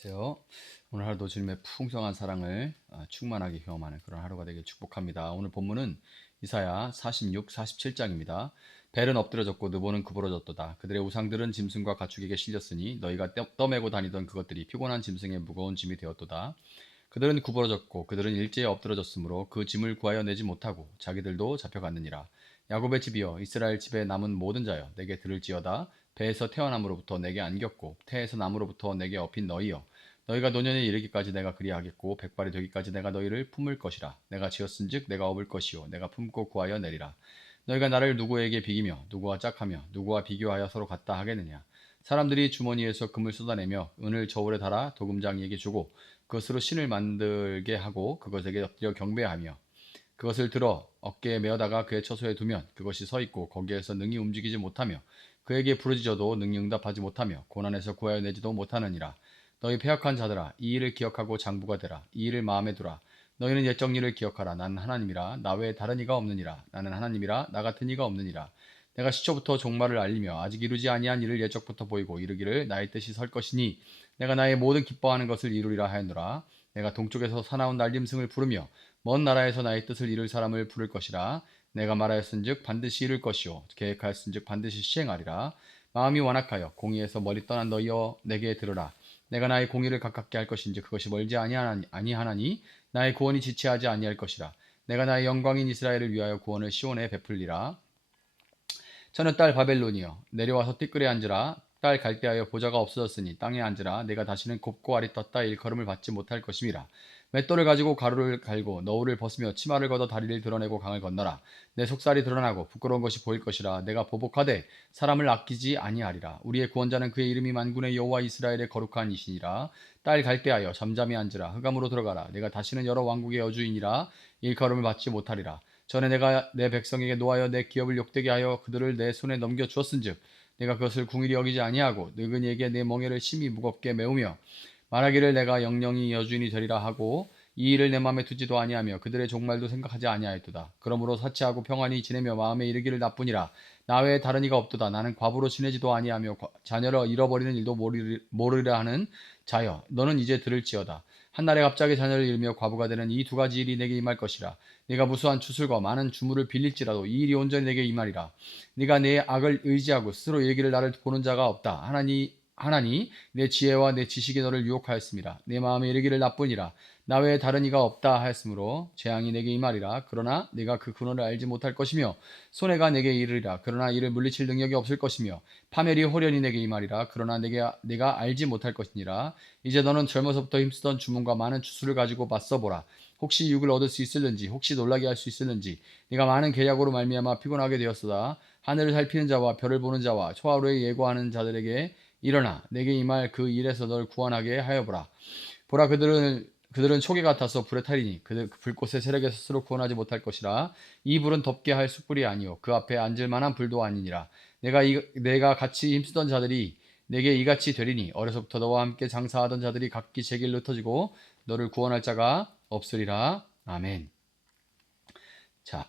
안녕하세요. 오늘 하루도 주님의 풍성한 사랑을 충만하게 경험하는 그런 하루가 되길 축복합니다. 오늘 본문은 이사야 46, 47장입니다. 벨은 엎드러졌고 느보는 구부러졌도다. 그들의 우상들은 짐승과 가축에게 실렸으니 너희가 떠매고 다니던 그것들이 피곤한 짐승의 무거운 짐이 되었도다. 그들은 구부러졌고 그들은 일제에 엎드러졌으므로 그 짐을 구하여 내지 못하고 자기들도 잡혀갔느니라. 야곱의 집이여 이스라엘 집에 남은 모든 자여 내게 들을지어다. 배에서 태어남으로부터 내게 안겼고 태에서 남으로부터 내게 업힌 너희여 너희가 노년에 이르기까지 내가 그리하겠고 백발이 되기까지 내가 너희를 품을 것이라. 내가 지었은즉 내가 업을 것이요 내가 품고 구하여 내리라. 너희가 나를 누구에게 비기며 누구와 짝하며 누구와 비교하여 서로 같다 하겠느냐. 사람들이 주머니에서 금을 쏟아내며 은을 저울에 달아 도금장이에게 주고 그것으로 신을 만들게 하고 그것에게 엎드려 경배하며 그것을 들어 어깨에 메어다가 그의 처소에 두면 그것이 서 있고 거기에서 능히 움직이지 못하며 그에게 부르짖어도 능히 응답하지 못하며 고난에서 구하여 내지도 못하느니라. 너희 패역한 자들아 이 일을 기억하고 장부가 되라. 이 일을 마음에 두라. 너희는 옛적 일을 기억하라. 나는 하나님이라 나 외에 다른 이가 없느니라. 나는 하나님이라 나 같은 이가 없느니라. 내가 시초부터 종말을 알리며 아직 이루지 아니한 일을 옛적부터 보이고 이르기를 나의 뜻이 설 것이니 내가 나의 모든 기뻐하는 것을 이루리라 하였노라. 내가 동쪽에서 사나운 날짐승을 부르며 먼 나라에서 나의 뜻을 이룰 사람을 부를 것이라. 내가 말하였은즉 반드시 이룰 것이요 계획하였은즉 반드시 시행하리라. 마음이 완악하여 공의에서 멀리 떠난 너희여 내게 들으라. 내가 나의 공의를 가깝게 할 것인지 그것이 멀지 아니하나니 나의 구원이 지체하지 아니할 것이라. 내가 나의 영광인 이스라엘을 위하여 구원을 시온에 베풀리라. 저는 딸 바벨론이여 내려와서 띠끌에 앉으라. 딸 갈대하여 보좌가 없어졌으니 땅에 앉으라. 내가 다시는 곱고 알이 떴다 일컬음을 받지 못할 것임이라. 맷돌을 가지고 가루를 갈고 너울을 벗으며 치마를 걷어 다리를 드러내고 강을 건너라. 내 속살이 드러나고 부끄러운 것이 보일 것이라. 내가 보복하되 사람을 아끼지 아니하리라. 우리의 구원자는 그의 이름이 만군의 여호와 이스라엘의 거룩한 이시니라. 딸 갈대하여 잠잠히 앉으라. 흑암으로 들어가라. 내가 다시는 여러 왕국의 여주이니라. 일컬음을 받지 못하리라. 전에 내가 내 백성에게 노하여 내 기업을 욕되게 하여 그들을 내 손에 넘겨 주었은즉 내가 그것을 궁일이 여기지 아니하고 늙은이에게 내 멍에를 심히 무겁게 메우며 말하기를 내가 영영이 여주인이 되리라 하고 이 일을 내 마음에 두지도 아니하며 그들의 종말도 생각하지 아니하였도다. 그러므로 사치하고 평안히 지내며 마음에 이르기를 나쁘니라. 나 외에 다른 이가 없도다. 나는 과부로 지내지도 아니하며 자녀를 잃어버리는 일도 모르리라 하는 자여 너는 이제 들을지어다. 한날에 갑자기 자녀를 잃으며 과부가 되는 이 두 가지 일이 내게 임할 것이라. 네가 무수한 추술과 많은 주물을 빌릴지라도 이 일이 온전히 내게 임하리라. 네가 내 악을 의지하고 스스로 이르기를 나를 보는 자가 없다. 하나니 내 지혜와 내 지식이 너를 유혹하였습니다. 내 마음에 이르기를 나쁘니라. 나 외에 다른 이가 없다 하였으므로 재앙이 내게 임하리라. 그러나 네가 그 근원을 알지 못할 것이며 손해가 내게 이르리라. 그러나 이를 물리칠 능력이 없을 것이며 파멸이 호련히 내게 임하리라. 그러나 내가 알지 못할 것이니라. 이제 너는 젊어서부터 힘쓰던 주문과 많은 추수를 가지고 맞서보라. 혹시 육을 얻을 수 있을는지 혹시 놀라게 할 수 있을는지 네가 많은 계략으로 말미암아 피곤하게 되었으다. 하늘을 살피는 자와 별을 보는 자와 초하루에 예고하는 자들에게 일어나 내게 임할 그 일에서 널 구원하게 하여 보라. 보라 그들은 초계 같아서 불에 타리니 그들 불꽃의 세력에 스스로 구원하지 못할 것이라. 이 불은 덮게 할 숯불이 아니요 그 앞에 앉을 만한 불도 아니니라. 내가 같이 힘쓰던 자들이 내게 이같이 되리니 어려서부터 너와 함께 장사하던 자들이 각기 제 길로 터지고 너를 구원할 자가 없으리라. 아멘. 자,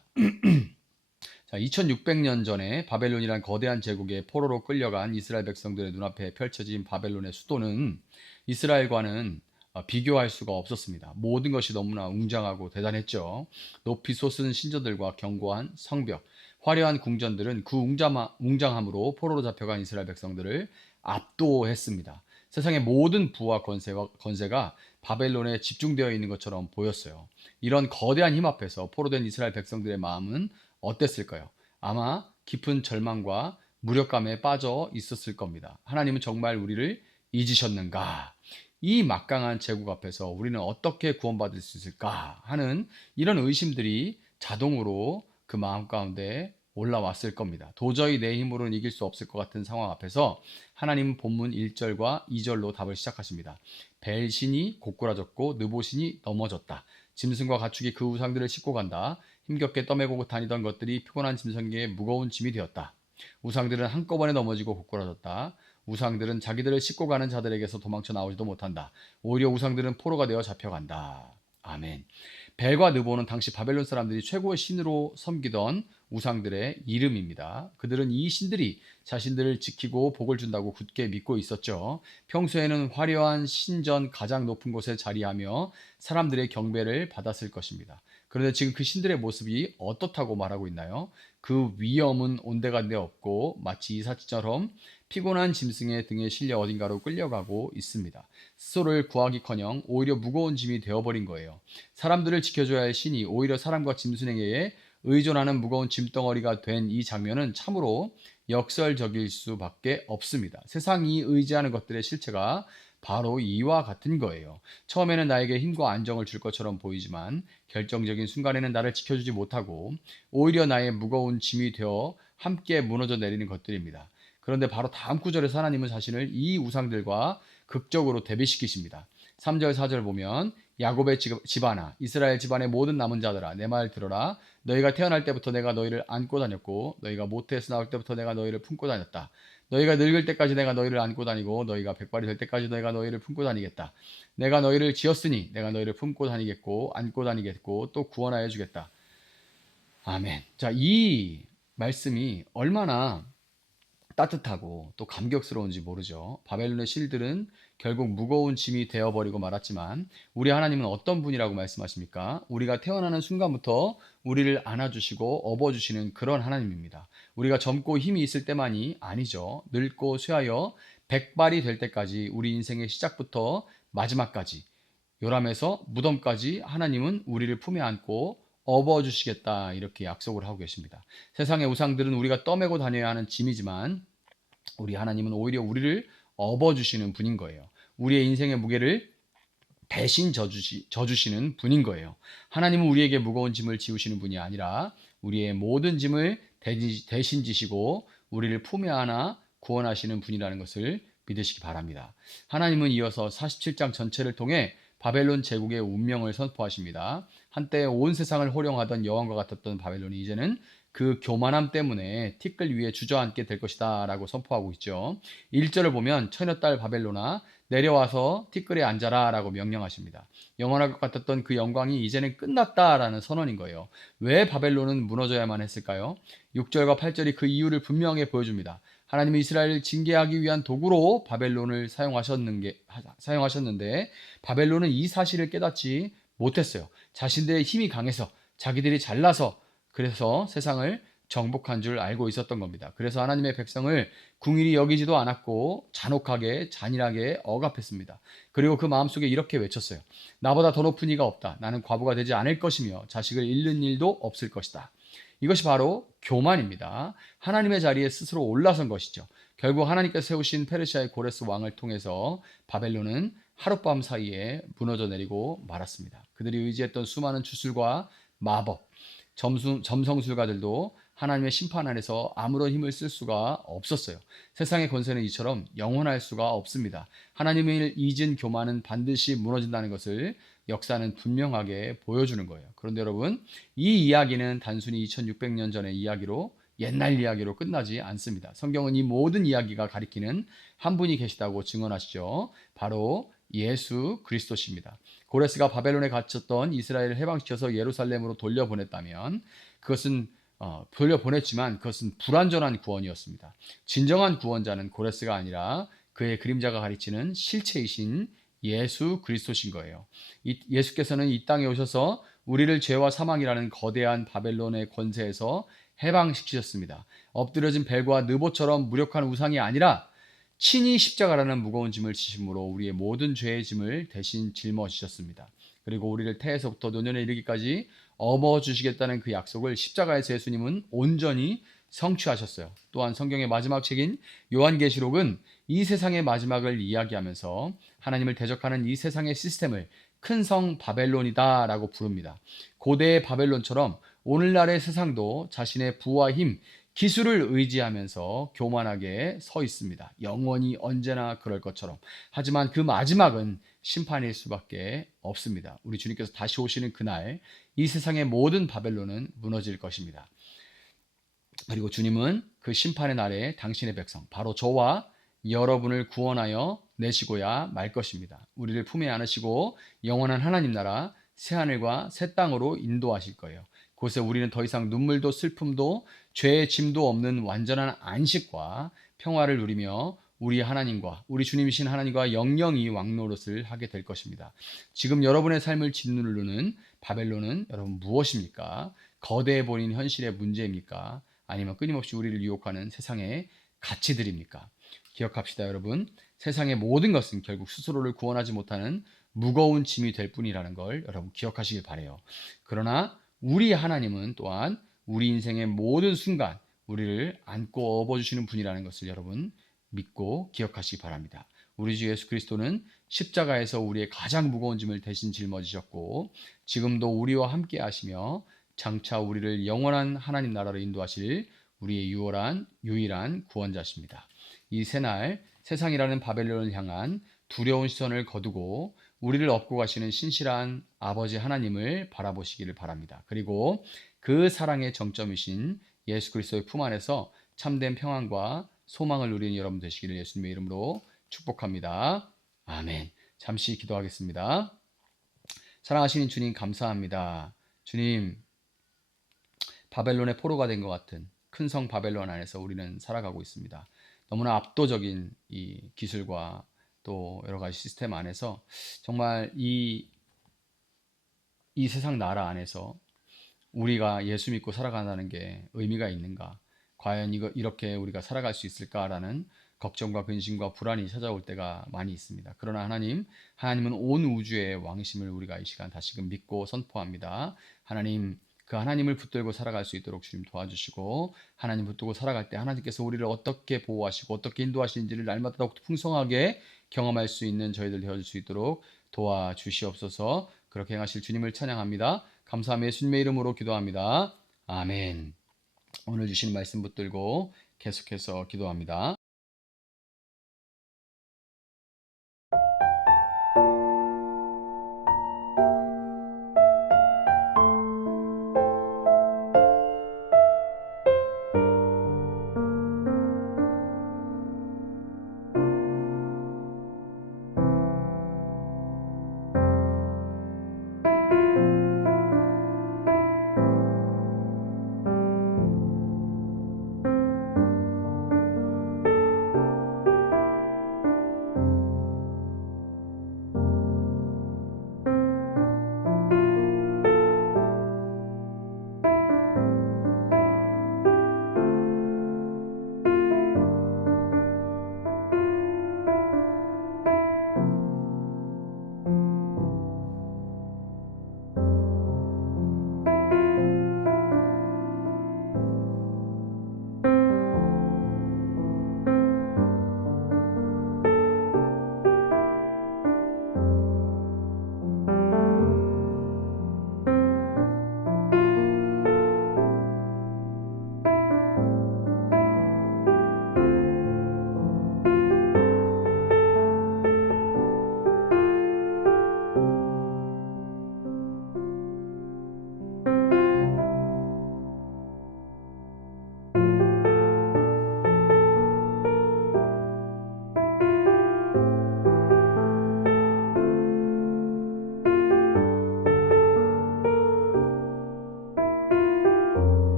2600년 전에 바벨론이란 거대한 제국의 포로로 끌려간 이스라엘 백성들의 눈앞에 펼쳐진 바벨론의 수도는 이스라엘과는 비교할 수가 없었습니다. 모든 것이 너무나 웅장하고 대단했죠. 높이 솟은 신전들과 견고한 성벽, 화려한 궁전들은 그 웅장함으로 포로로 잡혀간 이스라엘 백성들을 압도했습니다. 세상의 모든 부와 건세가 바벨론에 집중되어 있는 것처럼 보였어요. 이런 거대한 힘 앞에서 포로된 이스라엘 백성들의 마음은 어땠을까요? 아마 깊은 절망과 무력감에 빠져 있었을 겁니다. 하나님은 정말 우리를 잊으셨는가? 이 막강한 제국 앞에서 우리는 어떻게 구원받을 수 있을까? 하는 이런 의심들이 자동으로 그 마음 가운데 올라왔을 겁니다. 도저히 내 힘으로는 이길 수 없을 것 같은 상황 앞에서 하나님은 본문 1절과 2절로 답을 시작하십니다. 벨신이 고꾸라졌고 느보신이 넘어졌다. 짐승과 가축이 그 우상들을 싣고 간다. 힘겹게 떠매고 다니던 것들이 피곤한 짐승에게 무거운 짐이 되었다. 우상들은 한꺼번에 넘어지고 고꾸라졌다. 우상들은 자기들을 싣고 가는 자들에게서 도망쳐 나오지도 못한다. 오히려 우상들은 포로가 되어 잡혀간다. 아멘. 벨과 느보는 당시 바벨론 사람들이 최고의 신으로 섬기던 우상들의 이름입니다. 그들은 이 신들이 자신들을 지키고 복을 준다고 굳게 믿고 있었죠. 평소에는 화려한 신전 가장 높은 곳에 자리하며 사람들의 경배를 받았을 것입니다. 그런데 지금 그 신들의 모습이 어떻다고 말하고 있나요? 그 위엄은 온데간데 없고 마치 이사치처럼 피곤한 짐승의 등에 실려 어딘가로 끌려가고 있습니다. 스스로를 구하기커녕 오히려 무거운 짐이 되어버린 거예요. 사람들을 지켜줘야 할 신이 오히려 사람과 짐승에게 의존하는 무거운 짐덩어리가 된 이 장면은 참으로 역설적일 수밖에 없습니다. 세상이 의지하는 것들의 실체가 바로 이와 같은 거예요. 처음에는 나에게 힘과 안정을 줄 것처럼 보이지만 결정적인 순간에는 나를 지켜주지 못하고 오히려 나의 무거운 짐이 되어 함께 무너져 내리는 것들입니다. 그런데 바로 다음 구절에서 하나님은 자신을 이 우상들과 극적으로 대비시키십니다. 3절 4절 보면 야곱의 집안아 이스라엘 집안의 모든 남은 자들아 내 말 들어라. 너희가 태어날 때부터 내가 너희를 안고 다녔고 너희가 모태에서 나올 때부터 내가 너희를 품고 다녔다. 너희가 늙을 때까지 내가 너희를 안고 다니고 너희가 백발이 될 때까지 내가 너희를 품고 다니겠다. 내가 너희를 지었으니 내가 너희를 품고 다니겠고 안고 다니겠고 또 구원하여 주겠다. 아멘. 자, 이 말씀이 얼마나 따뜻하고 또 감격스러운지 모르죠. 바벨론의 신들은 결국 무거운 짐이 되어버리고 말았지만 우리 하나님은 어떤 분이라고 말씀하십니까? 우리가 태어나는 순간부터 우리를 안아주시고 업어주시는 그런 하나님입니다. 우리가 젊고 힘이 있을 때만이 아니죠. 늙고 쇠하여 백발이 될 때까지 우리 인생의 시작부터 마지막까지 요람에서 무덤까지 하나님은 우리를 품에 안고 업어주시겠다 이렇게 약속을 하고 계십니다. 세상의 우상들은 우리가 떠매고 다녀야 하는 짐이지만 우리 하나님은 오히려 우리를 업어주시는 분인 거예요. 우리의 인생의 무게를 대신 져주시는 분인 거예요. 하나님은 우리에게 무거운 짐을 지우시는 분이 아니라 우리의 모든 짐을 대신 지시고 우리를 품에 안아 구원하시는 분이라는 것을 믿으시기 바랍니다. 하나님은 이어서 47장 전체를 통해 바벨론 제국의 운명을 선포하십니다. 한때 온 세상을 호령하던 여왕과 같았던 바벨론이 이제는 그 교만함 때문에 티끌 위에 주저앉게 될 것이다 라고 선포하고 있죠. 1절을 보면 처녀딸 바벨론아 내려와서 티끌에 앉아라 라고 명령하십니다. 영원할 것 같았던 그 영광이 이제는 끝났다라는 선언인 거예요. 왜 바벨론은 무너져야만 했을까요? 6절과 8절이 그 이유를 분명하게 보여줍니다. 하나님은 이스라엘을 징계하기 위한 도구로 바벨론을 사용하셨는데 바벨론은 이 사실을 깨닫지 못했어요. 자신들의 힘이 강해서 자기들이 잘나서 그래서 세상을 정복한 줄 알고 있었던 겁니다. 그래서 하나님의 백성을 궁일이 여기지도 않았고 잔혹하게 잔인하게 억압했습니다. 그리고 그 마음속에 이렇게 외쳤어요. 나보다 더 높은 이가 없다. 나는 과부가 되지 않을 것이며 자식을 잃는 일도 없을 것이다. 이것이 바로 교만입니다. 하나님의 자리에 스스로 올라선 것이죠. 결국 하나님께서 세우신 페르시아의 고레스 왕을 통해서 바벨론은 하룻밤 사이에 무너져 내리고 말았습니다. 그들이 의지했던 수많은 주술과 마법, 점성술가들도 하나님의 심판 안에서 아무런 힘을 쓸 수가 없었어요. 세상의 권세는 이처럼 영원할 수가 없습니다. 하나님을 잊은 교만은 반드시 무너진다는 것을 역사는 분명하게 보여주는 거예요. 그런데 여러분, 이 이야기는 단순히 2600년 전의 이야기로 옛날 이야기로 끝나지 않습니다. 성경은 이 모든 이야기가 가리키는 한 분이 계시다고 증언하시죠. 바로 예수 그리스도십니다. 고레스가 바벨론에 갇혔던 이스라엘을 해방시켜서 예루살렘으로 돌려보냈다면 그것은 돌려보냈지만 그것은 불완전한 구원이었습니다. 진정한 구원자는 고레스가 아니라 그의 그림자가 가리치는 실체이신 예수 그리스도신 거예요. 예수께서는 이 땅에 오셔서 우리를 죄와 사망이라는 거대한 바벨론의 권세에서 해방시키셨습니다. 엎드려진 벨과 느보처럼 무력한 우상이 아니라 친히 십자가라는 무거운 짐을 지심으로 우리의 모든 죄의 짐을 대신 짊어지셨습니다. 그리고 우리를 태에서부터 노년에 이르기까지 업어주시겠다는 그 약속을 십자가에서 예수님은 온전히 성취하셨어요. 또한 성경의 마지막 책인 요한계시록은 이 세상의 마지막을 이야기하면서 하나님을 대적하는 이 세상의 시스템을 큰 성 바벨론이다 라고 부릅니다. 고대의 바벨론처럼 오늘날의 세상도 자신의 부와 힘, 기술을 의지하면서 교만하게 서 있습니다. 영원히 언제나 그럴 것처럼. 하지만 그 마지막은 심판일 수밖에 없습니다. 우리 주님께서 다시 오시는 그날 이 세상의 모든 바벨론은 무너질 것입니다. 그리고 주님은 그 심판의 날에 당신의 백성, 바로 저와 여러분을 구원하여 내시고야 말 것입니다. 우리를 품에 안으시고 영원한 하나님 나라, 새하늘과 새 땅으로 인도하실 거예요. 그곳에 우리는 더 이상 눈물도 슬픔도 죄의 짐도 없는 완전한 안식과 평화를 누리며 우리 하나님과 우리 주님이신 하나님과 영영이 왕노릇을 하게 될 것입니다. 지금 여러분의 삶을 짓누르는 바벨론은 여러분 무엇입니까? 거대해 보이는 현실의 문제입니까? 아니면 끊임없이 우리를 유혹하는 세상의 가치들입니까? 기억합시다, 여러분. 세상의 모든 것은 결국 스스로를 구원하지 못하는 무거운 짐이 될 뿐이라는 걸 여러분 기억하시길 바래요. 그러나 우리 하나님은 또한 우리 인생의 모든 순간 우리를 안고 업어주시는 분이라는 것을 여러분 믿고 기억하시기 바랍니다. 우리 주 예수 그리스도는 십자가에서 우리의 가장 무거운 짐을 대신 짊어지셨고 지금도 우리와 함께 하시며 장차 우리를 영원한 하나님 나라로 인도하실 우리의 유일한 구원자십니다. 이 새날 세상이라는 바벨론을 향한 두려운 시선을 거두고 우리를 업고 가시는 신실한 아버지 하나님을 바라보시기를 바랍니다. 그리고 그 사랑의 정점이신 예수 그리스도의 품 안에서 참된 평안과 소망을 누리는 여러분 되시기를 예수님의 이름으로 축복합니다. 아멘. 잠시 기도하겠습니다. 사랑하시는 주님 감사합니다. 주님, 바벨론의 포로가 된 것 같은 큰 성 바벨론 안에서 우리는 살아가고 있습니다. 너무나 압도적인 이 기술과 또 여러 가지 시스템 안에서 정말 이 세상 나라 안에서 우리가 예수 믿고 살아간다는 게 의미가 있는가? 과연 이렇게 우리가 살아갈 수 있을까라는 걱정과 근심과 불안이 찾아올 때가 많이 있습니다. 그러나 하나님은 온 우주의 왕이심을 우리가 이 시간 다시금 믿고 선포합니다. 하나님, 그 하나님을 붙들고 살아갈 수 있도록 주님 도와주시고 하나님 붙들고 살아갈 때 하나님께서 우리를 어떻게 보호하시고 어떻게 인도하시는지를 날마다 더욱 풍성하게 경험할 수 있는 저희들 되어줄 수 있도록 도와주시옵소서. 그렇게 행하실 주님을 찬양합니다. 감사하며 예수님의 이름으로 기도합니다. 아멘. 오늘 주신 말씀 붙들고 계속해서 기도합니다.